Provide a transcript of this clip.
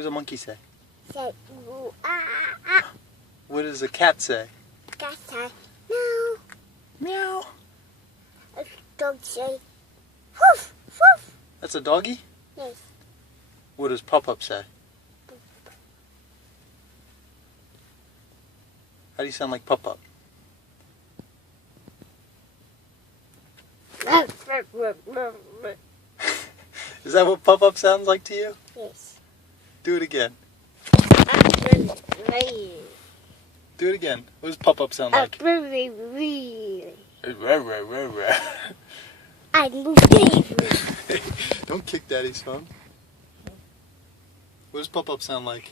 What does a monkey say? Say, ooh, ah, ah, ah. What does a cat say? Cat say, meow. Meow. A dog say, woof, woof. That's a doggy? Yes. What does Pop-Up say? How do you sound like Pop-Up? Is that what Pop-Up sounds like to you? Yes. Do it again. Do it again. What does Pop-Up sound like? I move. Don't kick Daddy's phone. What does Pop-Up sound like?